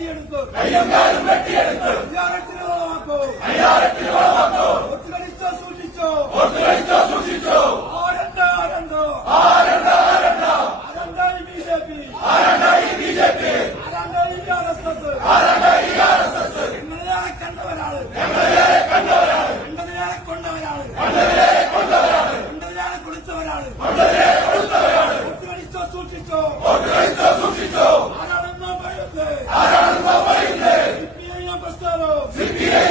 വെട്ടിയെടുക്കും സൂക്ഷിച്ചോ ആരണ്ടോ ബിജെപി കണ്ടവരാണ് കൊണ്ടവരാണ് കുളിച്ചവരാണ് സൂക്ഷിച്ചോ ആരാണെന്നോ പറയുന്നത് പ്രസ്ഥാനം